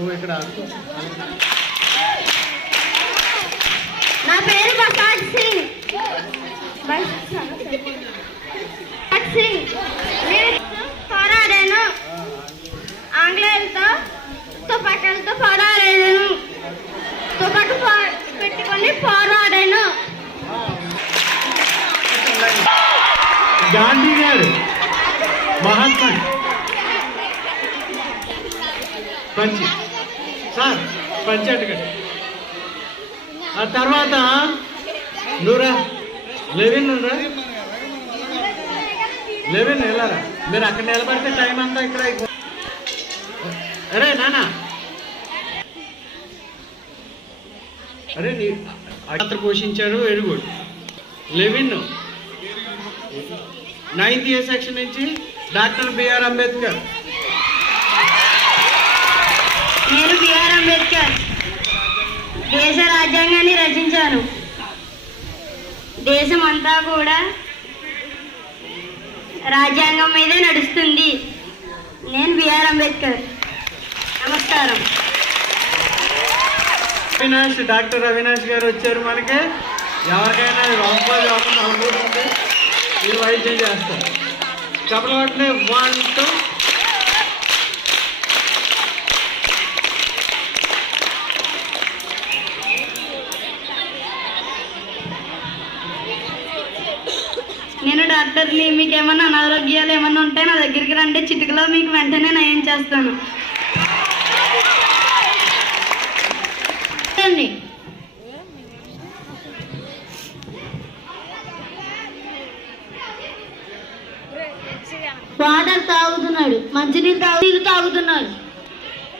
నువ్వు ఇక్కడ నా పేరు ప్రసాద్ సింగ్. పోరాడాను, ఆంగ్లేయులతో తుపాకులతో పోరాడాను, తుపాకు పెట్టుకొని పోరాడాను. గాంధీ గారు, మహాత్మా పంచి సార్ పంచి అటుకండి. ఆ తర్వాత నువ్వురా లెవిన్ రా, లెవిన్ వెళ్ళారా? మీరు అక్కడ నిలబడితే టైం అంతా ఇక్కడ అరే నానా, అరే నీ పాత్ర పోషించాడు. Very good. Levin 9th A section నుంచి డాక్టర్ బిఆర్ అంబేద్కర్. నేను బిఆర్ అంబేద్కర్ దేశ రాజ్యాంగాన్ని రచించాను. దేశం అంతా కూడా రాజ్యాంగం మీదే నడుస్తుంది. నేను బిఆర్ అంబేద్కర్. నమస్కారం. అవినాష్, డాక్టర్ అవినాష్ గారు వచ్చారు మనకి. ఎవరికైనా అనుకుంటుంటే మీరు వైద్యం చేస్తారు. చెప్పలేమంటే 1 2 నేను డాక్టర్ని. మీకు ఏమన్నా అనారోగ్యాలు ఏమన్నా ఉంటే నా దగ్గరికి రండి, చిటికలో మీకు వెంటనే నయం చేస్తాను. వాటర్ తాగుతున్నాడు, మంచినీళ్ళు తాగుతున్నాడు.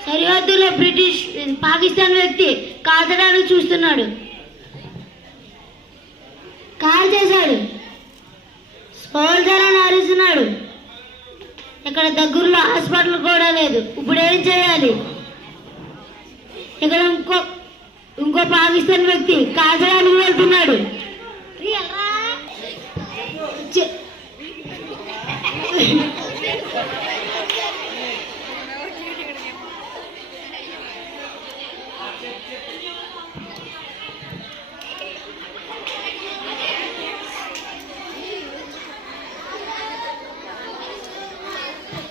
సరిహద్దులో బ్రిటిష్ పాకిస్తాన్ వ్యక్తి కాల్చడానికి చూస్తున్నాడు, కాల్ చేశాడు. సోల్జర్ అని అరుస్తున్నాడు. ఇక్కడ దగ్గరలో హాస్పిటల్ కూడా లేదు. ఇప్పుడు ఏం చేయాలి? ఇక్కడ ఇంకో పాకిస్తాన్ వ్యక్తి కాల్చడానికి వెళ్తున్నాడు.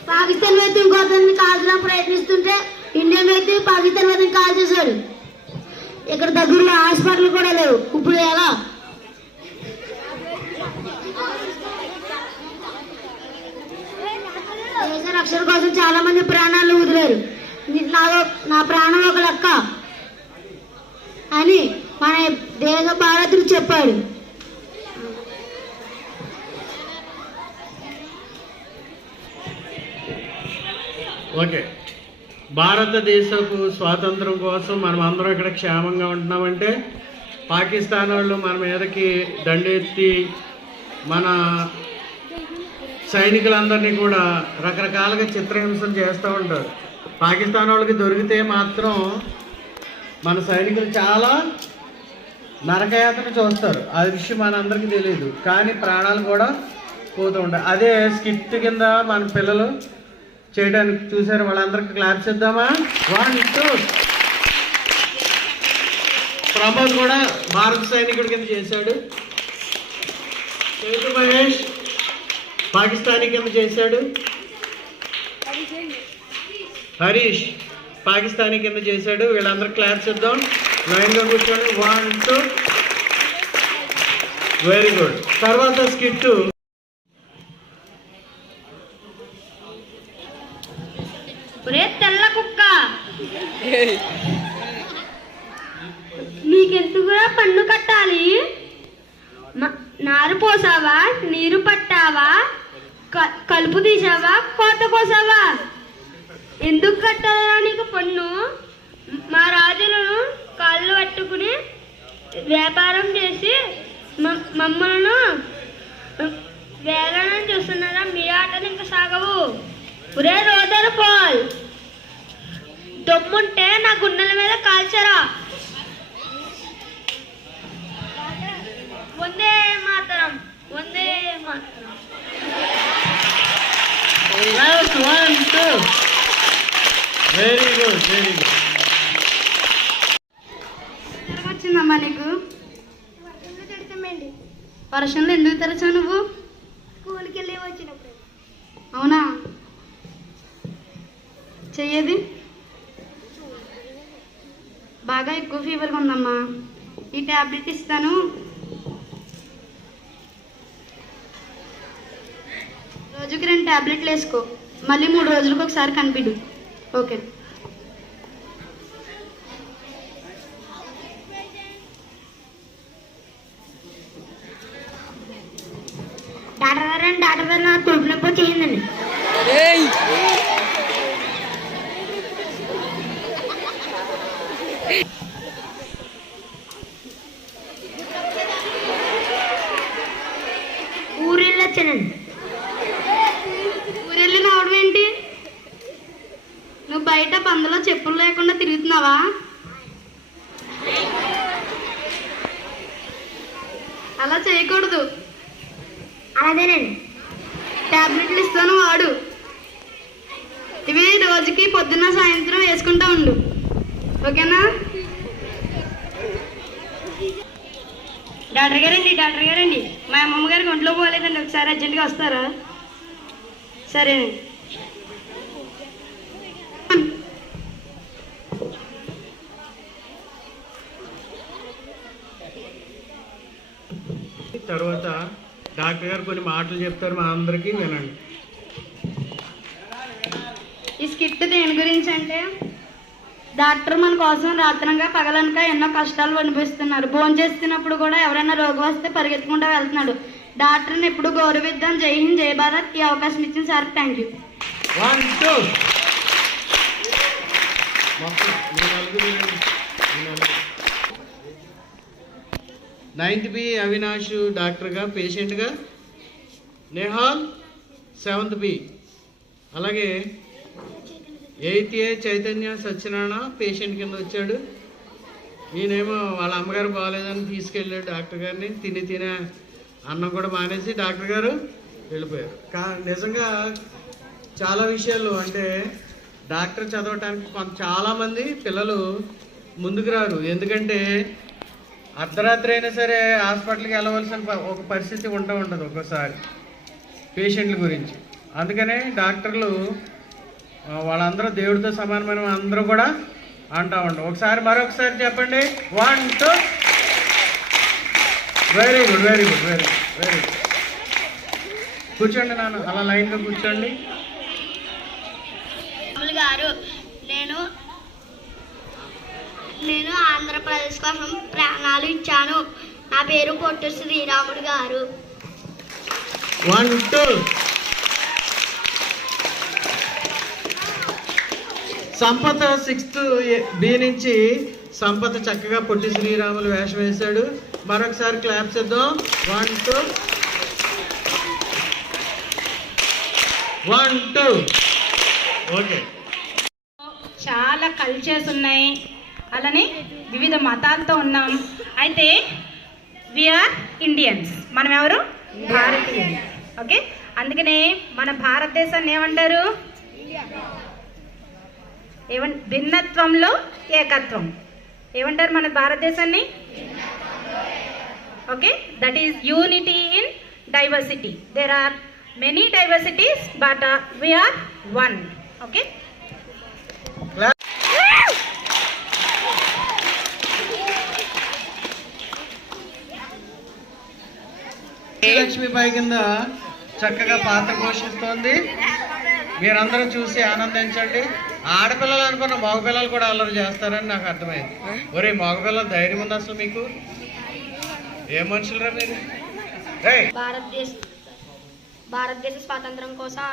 పాకిస్తాన్ వ్యక్తి ఇంకో అతన్ని కాల్చడానికి ప్రయత్నిస్తుంటే ఇండియన్ వ్యక్తి పాకిస్తాన్ వ్యక్తిని కాల్ చేశాడు. ఇక్కడ దగ్గరలో హాస్పిటల్ కూడా లేవు. ఇప్పుడు ఎలా? దేశ రక్షణ కోసం చాలా మంది ప్రాణాలు వదిలేరు. నా ప్రాణం ఒక లెక్క అని మన దేశ భారతుడు చెప్పాడు. ఓకే, భారతదేశపు స్వాతంత్రం కోసం మనం అందరం ఇక్కడ క్షేమంగా ఉంటున్నామంటే పాకిస్తాన్ వాళ్ళు మన మీదకి దండెత్తి మన సైనికులందరినీ కూడా రకరకాలుగా చిత్రహింసలు చేస్తూ ఉంటారు. పాకిస్తాన్ వాళ్ళకి దొరికితే మాత్రం మన సైనికులు చాలా నరకయాతన చూస్తారు. ఆ విషయం మనందరికీ తెలియదు, కానీ ప్రాణాలు కూడా పోతూ ఉంటాయి. అదే స్కిట్ కింద మన పిల్లలు చేయడానికి చూసారు. వాళ్ళందరికీ క్లాప్స్ ఇద్దామా? 1 2. ప్రమోద్ కూడా భారత సైనికుడి కింద చేశాడు. సేతు మహేష్ పాకిస్తానీ కింద చేశాడు. హరీష్ పాకిస్తానీ కింద చేశాడు. వీళ్ళందరూ క్లాప్స్ ఇద్దాం. లైన్గా కూర్చోండి. 1 2. Very good. తర్వాత స్కిట్ తెల్ల కుక్క, నీకెందుకురా పన్ను కట్టాలి? నారు పోసావా, నీరు పట్టావా, కలుపు తీసావా, కోత కోసావా? ఎందుకు కట్టాలా నీకు పన్ను? మా రాజులను కాళ్ళు పట్టుకుని వ్యాపారం చేసి మమ్మల్ని వేగనం చూస్తున్నారా? మీ ఆటలు ఇంకా సాగవు. ఒరే రోదర్ పాల్, దమ్ముంటే నా గుండెల మీద కాల్చరా. Vande Mataram, Vande Mataram. 1 2. Very good, very good. వచ్చిందమ్మా నీకు? వర్షంలో ఎందుకు తెరచావు నువ్వు? స్కూల్కి వెళ్ళి వచ్చినప్పుడు. అవునా? చెయ్యేది బాగా ఎక్కువ ఫీవర్గా ఉందమ్మా. ఈ ట్యాబ్లెట్ ఇస్తాను, రోజుకి 2 ట్యాబ్లెట్లు వేసుకో. మళ్ళీ 3 రోజులకు ఒకసారి కనిపిడు. ఓకే. డాక్టర్ గారు నాకు కడుపు నొప్పి వచ్చిందండి. ఊరెళ్ళి వచ్చానండి. ఊరెళ్ళి రావడం ఏంటి? నువ్వు బయట బందలో చెప్పులు లేకుండా తిరుగుతున్నావా? అలా చేయకూడదు. అలాగేనండి. ట్యాబ్లెట్లు ఇస్తాను, వాడు. ఇవి రోజుకి పొద్దున్న సాయంత్రం వేసుకుంటా ఉండు. ఓకేనా? డాక్టర్ గారండి, మా అమ్మమ్మ గారికి ఒంట్లో పోలేదండి, ఒకసారి అర్జెంట్గా వస్తారా? సరేనండి. తర్వాత డాక్టర్ గారు కొన్ని మాటలు చెప్తారు, మా అందరికీ వినండి. ఈ స్కిట్ దేని గురించి అంటే, డాక్టర్ మన కోసం రాత్రంగా పగలనక ఎన్నో కష్టాలు అనిపిస్తున్నారు. భోజనం చేస్తున్నప్పుడు కూడా ఎవరైనా రోగం వస్తే పరిగెత్తుకుంటూ వెళ్తున్నాడు. డాక్టర్ని ఎప్పుడు గౌరవిద్దాం. జై హింద్, జై భారత్. ఈ అవకాశం ఇచ్చిన sir thank you. 1 2 9th B Avinash డాక్టర్గా, పేషెంట్గా. Nehal 7th B. అలాగే 8th A Chaitanya Satyanarayana patient కింద వచ్చాడు. ఈయనేమో వాళ్ళ అమ్మగారు బాగాలేదని తీసుకెళ్ళాడు డాక్టర్ గారిని. తినే అన్నం కూడా మానేసి డాక్టర్ గారు వెళ్ళిపోయారు. నిజంగా చాలా విషయాలు అంటే డాక్టర్ చదవటానికి చాలామంది పిల్లలు ముందుకు రారు. ఎందుకంటే అర్ధరాత్రి అయినా సరే హాస్పిటల్కి వెళ్ళవలసిన ఒక పరిస్థితి ఉంటుంది ఒక్కోసారి పేషెంట్ల గురించి. అందుకనే డాక్టర్లు వాళ్ళందరూ దేవుడితో సమానమైన అందరూ కూడా అంటూ ఉంటాం. మరొకసారి చెప్పండి. 1 2. Very good, very good, very good, very good. కూర్చోండి నాన్న, అలా లైన్గా కూర్చోండి. గారు, నేను ఆంధ్రప్రదేశ్ కోసం ప్రాణాలు ఇచ్చాను. నా పేరు పొట్టు శ్రీరాముడు గారు. 1 2. సంపత 6th B నుంచి సంపత చక్కగా పొట్టి శ్రీరాములు వేషం వేశాడు. మరొకసారి క్లాప్స్ ఇద్దాం. 1 2 1 2. ఓకే. చాలా కల్చర్స్ ఉన్నాయి, అలానే వివిధ మతాలతో ఉన్నాం. అయితే వీఆర్ ఇండియన్స్. మనం ఎవరు? భారతీయులు. ఓకే, అందుకనే మన భారతదేశాన్ని ఏమంటారు? భిన్నత్వంలో ఏకత్వం. ఏమంటారు మన భారతదేశాన్ని? Okay, that is unity in diversity. There are many diversities but we are one. Okay, Lakshmibai కింద చక్కగా పాత్ర పోషిస్తోంది. మీరందరూ చూసి ఆనందించండి. ఆడపిల్లలు అనుకున్న మగపిల్లలు కూడా అల్లరి చేస్తారని నాకు అర్థమైంది. ఒరే మగపిల్లలు ధైర్యం ఉంది అసలు మీకు? ఏ మనుషులరా మీరు? భారతదేశ స్వాతంత్రం కోసం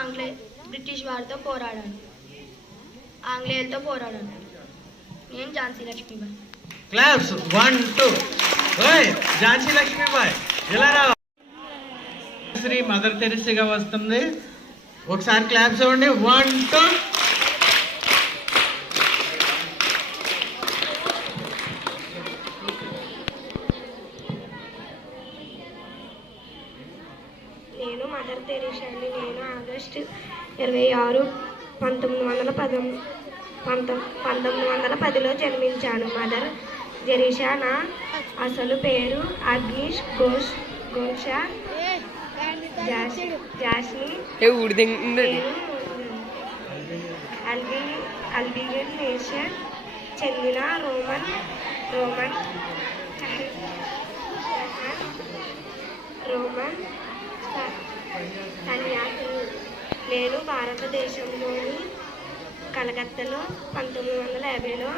బ్రిటిష్ వారితో పోరాడాను, ఆంగ్లేయులతో పోరాడాను. నేను ఝాన్సీ లక్ష్మీబాయి. క్లాప్స్. 1 2. ఝాన్సీ లక్ష్మీబాయి ఇలా రా. శ్రీ మదర్ తెరిసిగా వస్తుంది. ఒకసారి క్లాప్స్ ఇవ్వండి. 1 2. నేను మదర్ తెరీసాని. నేను ఆగస్టు 26, 1910లో జన్మించాను. జెరీషా. నా అసలు పేరు అగ్నిష్ ఘోష జాస్ని. నేను అల్బిగన్ నేషన్ చెందిన రోమన్ సన్యాసి. నేను భారతదేశంలోని కలకత్తాలో 1950లో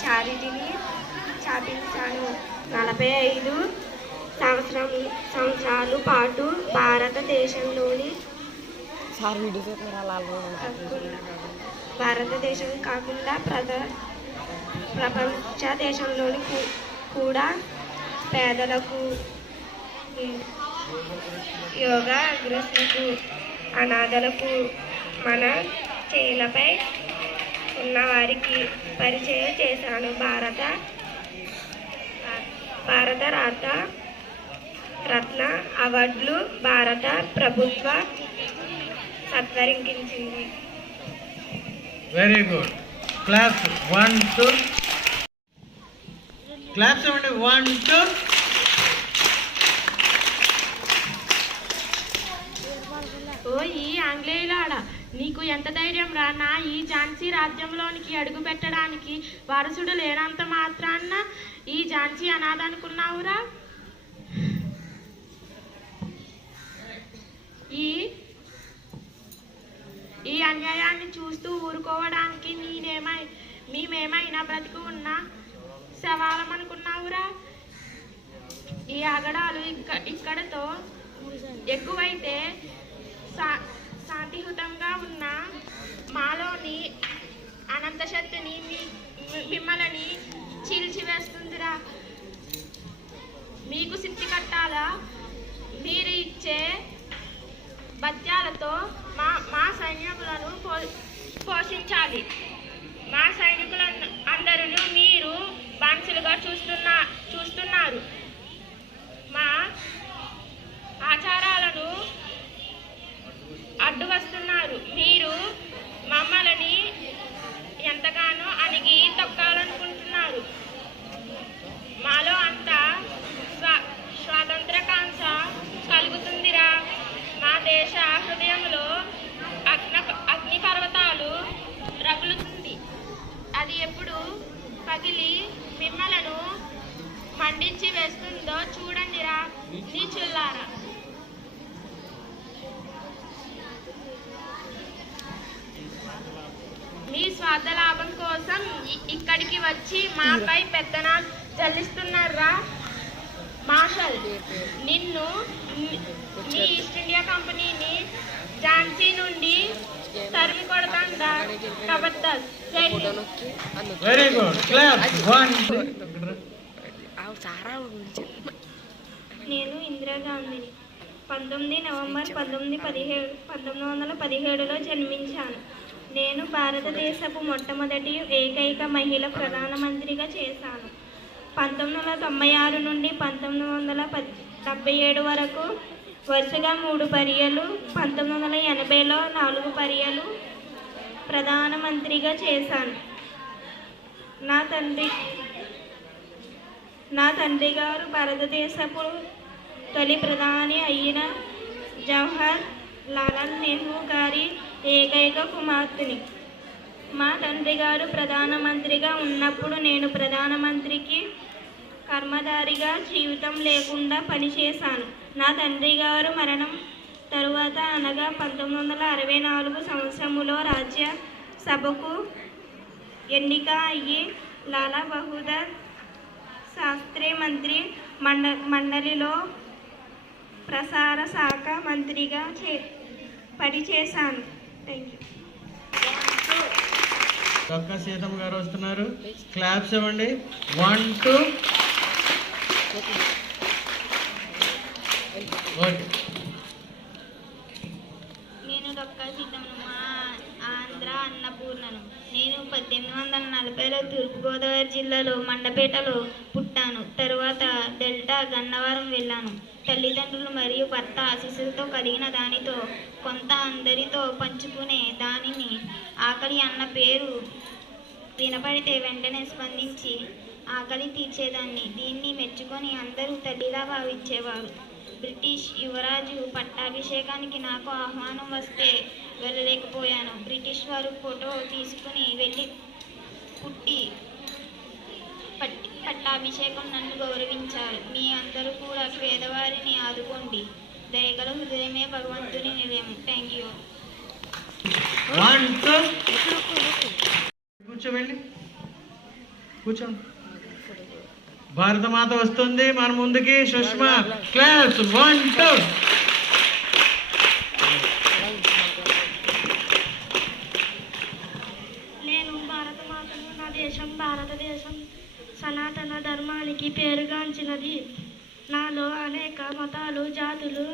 చారిటీని స్థాపించాను. 45 సంవత్సరాల పాటు భారతదేశం కాకుండా ప్రపంచ దేశంలోని కూడా పేదలకు, యోగాగ్రస్తులకు, అనాథలకు, మన చేలపై ఉన్నవారికి పరిచయం చేశాను. భారత రత్న అవార్డులు భారత ప్రభుత్వ సత్కరించింది. Very good. క్లాప్స్ 1 2. క్లాప్స్ ఇవ్వండి. 1 2. ఓ ఈ ఆంగ్లేయులాడ, నీకు ఎంత ధైర్యం రా నా ఈ ఝాన్సీ రాజ్యంలోనికి అడుగు పెట్టడానికి? వారసుడు లేనంత మాత్రాన్న ఈ ఝాన్సీ అనాథ అనుకున్నావురా? ఈ అన్యాయాన్ని చూస్తూ ఊరుకోవడానికి మేమేమైనా బ్రతికి ఉన్న శవాలమనుకున్నావురా? ఈ ఆగడాలు ఇక్కడతో ఎక్కువైతే శాంతియుతంగా ఉన్న మాలోని అనంత శక్తిని మిమ్మల్ని చీల్చివేస్తుందిరా. మీకు సిద్ధి కట్టాలా? మీరు ఇచ్చే భత్యాలతో మా సైనికులను పోషించాలి. మా సైనికులను అందరూ మీరు బానిసలుగా చూస్తున్నారు. మా ఆచారాలను అడ్డు వస్తున్నారు. మీరు మమ్మల్ని ఎంతగానో అణిగి తొక్కాలనుకుంటున్నారు. మాలో అంతా స్వాతంత్రకాంక్ష కలుగుతుందిరా. మా దేశ హృదయంలో అగ్ని పర్వతాలు రగులుతుంది. అది ఎప్పుడు పగిలి మిమ్మలను మండించి వేస్తుందో చూడండిరా నీచుల్లారా. మీ స్వార్థ లాభం కోసం ఇక్కడికి వచ్చి మాపై పెత్తనాలు జల్లిస్తున్నారా? మార్షల్, నిన్ను మీ ఈస్ట్ ఇండియా కంపెనీని ఝాన్సీ నుండి తరిమి కొడతాండా. కబడ్దార్. Very good. క్లాప్స్ 1 2. నేను ఇందిరాగాంధీని. 19 నవంబర్ 1917లో జన్మించాను. నేను భారతదేశపు మొట్టమొదటి ఏకైక మహిళ ప్రధానమంత్రిగా చేశాను. 1996 నుండి 1977 వరకు వరుసగా 3 పర్యాలు, 1980లో 4 పర్యాలు ప్రధానమంత్రిగా చేశాను. నా తండ్రి గారు భారతదేశపు తొలి ప్రధాని అయిన జవహర్ లాల్ నెహ్రూ గారి ఏకైక కుమార్తెని. మా తండ్రి గారు ప్రధానమంత్రిగా ఉన్నప్పుడు నేను ప్రధానమంత్రికి కర్మధారిగా జీవితం లేకుండా పనిచేశాను. నా తండ్రి గారు మరణం తరువాత అనగా 1964 సంవత్సరంలో రాజ్యసభకు ఎన్నిక అయ్యి లాలా బహదూర్ శాస్త్రి మంత్రి మండలిలో ప్రసార శాఖ మంత్రిగా పనిచేశాను. Thank you. డొక్కా సీతమ్మ గారు వస్తున్నారు. క్లాప్స్ ఇవ్వండి. 1 2. ఓకే. నేను డొక్కా సీతమ్మను. మా ఆంధ్ర అన్నపూర్ణను. నేను 1840లో తూర్పుగోదావరి జిల్లాలో మండపేటలో పుట్టాను. వెళ్ళాను. తరువాత డెల్టా గన్నవరం వెళ్ళాను. తల్లిదండ్రులు మరియు భర్త ఆశీస్సులతో కలిగిన దానితో కొంత అందరితో పంచుకునే దానిని ఆకలి అన్న పేరు వినపడితే వెంటనే స్పందించి ఆకలి తీర్చేదాన్ని. దీన్ని మెచ్చుకొని అందరూ తల్లిలా భావించేవారు. బ్రిటిష్ యువరాజు పట్టాభిషేకానికి నాకు ఆహ్వానం వస్తే వెళ్ళలేకపోయాను. బ్రిటిష్ వారు ఫోటో తీసుకుని వెళ్ళి పట్టాభిషేకం నన్ను గౌరవించారు. మీ అందరూ కూడా పేదవారిని ఆదుకోండి. దయగల హృదయమే భగవంతుని నిలయం. Thank you. కూర్చోండి, కూర్చోండి. భారతమాత వస్తుంది మన ముందుకి. సుష్మా క్లాస్ 1 2. నేను భారతమాతను. నా దేశం భారతదేశం సనాతన ధర్మానికి పేరుగాంచినది. నాలో అనేక మతాలు, జాతులు,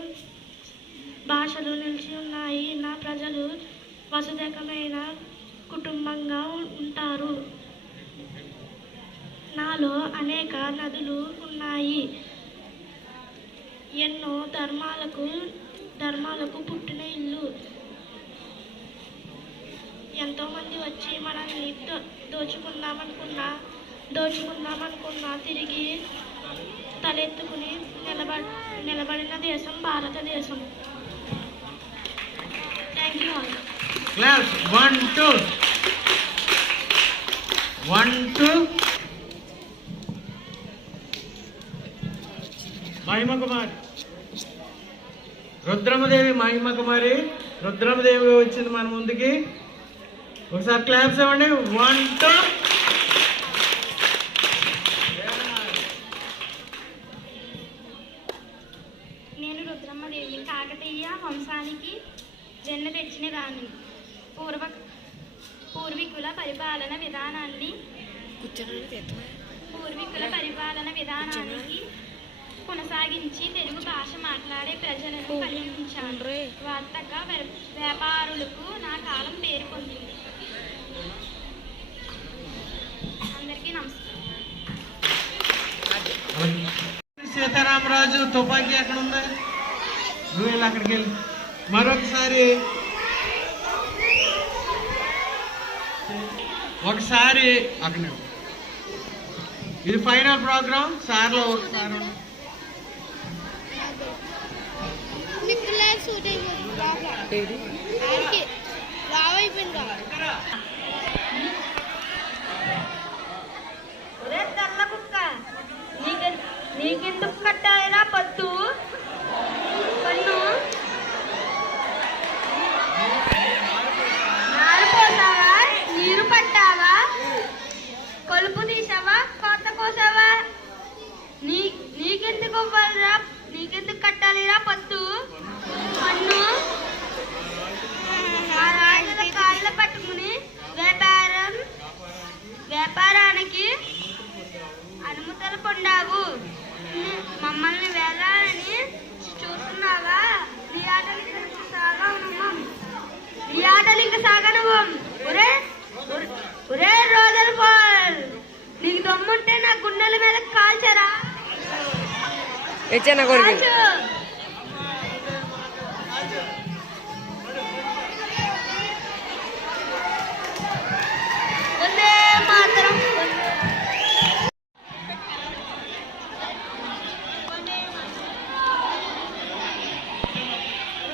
భాషలు నిలిచి ఉన్నాయి. నా ప్రజలు వసుదైకమైన కుటుంబంగా ఉంటారు. నాలో అనేక నదులు ఉన్నాయి. ఎన్నో ధర్మాలకు పుట్టిన ఇల్లు. ఎంతోమంది వచ్చి మనల్ని దోచుకుందామనుకున్నా తిరిగి తలెత్తుకుని నిలబడిన దేశం భారతదేశం. Thank you all. క్లాస్ 1 2 1 2. మహిమ కుమారి రుద్రమదేవి. మహిమ కుమారి రుద్రమదేవి వచ్చింది మన ముందుకి. ఒకసారి క్లాప్స్ ఇవ్వండి. 1 2. నేను రుద్రమ్మదేవి. కాకతీయ వంశానికి వెన్న తెచ్చిన దాన్ని. పూర్వీకుల పరిపాలన విధానానికి కొనసాగించి తెలుగు భాష మాట్లాడే ప్రజలను కలిగించాను. వర్తక వ్యాపారులకు నా కాలం పేరు పొందింది. అందరికీ నమస్కారం. సీతారామరాజు తుపాకీ ఎక్కడ ఉంది? నువ్వు వెళ్ళి అక్కడికి వెళ్ళి ఒకసారి అక్కడ. ఇది ఫైనల్ ప్రోగ్రామ్. సార్లో ఒకసారి తెల్ల కుక్క, నీకెందుకు కట్టాయిరా పత్తు పన్ను? నారు పోసావా? నీరు పట్టావా? కొలుపు తీసావా? కోత కోసావా? నీకెందుకు ఇవ్వాలిరా? నీకెందుకు కట్టాలిరా పత్తు పన్ను? ఆ రాజుల కాళ్ళ పట్టుకుని వ్యాపారానికి అనుమతులు పొందావు. మమ్మల్ని వెళ్ళాలని చూస్తున్నావా? నీ ఆటలు ఇంకా సాగనవం. ఒరే రోజుల పోల్, నీకు దమ్ముంటే నా గుండెల మీద కాల్చరా? కాల్చు. వందే మాతరం.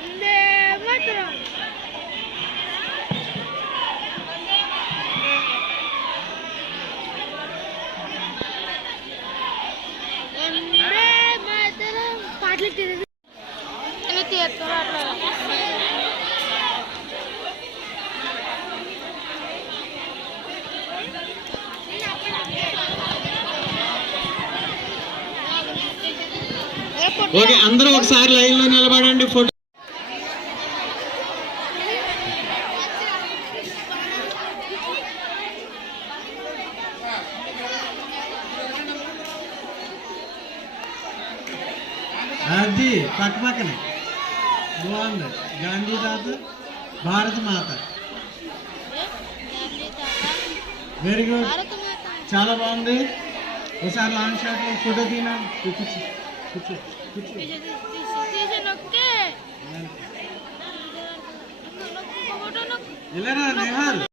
వందే మాతరం. పాటలు తీర్చారు. ఓకే, అందరూ ఒకసారి లైన్ లో నిలబడండి. ఫోటో అది పక్కనే బాగుంది. గాంధీ తాత, భారత మాత. వెరీ గుడ్, చాలా బాగుంది. ఒకసారి లాంగ్ షాట్ ఫోటో తీనా కూర్చో కూర్చో కూర్చో వెళ్ళరా నేహాల్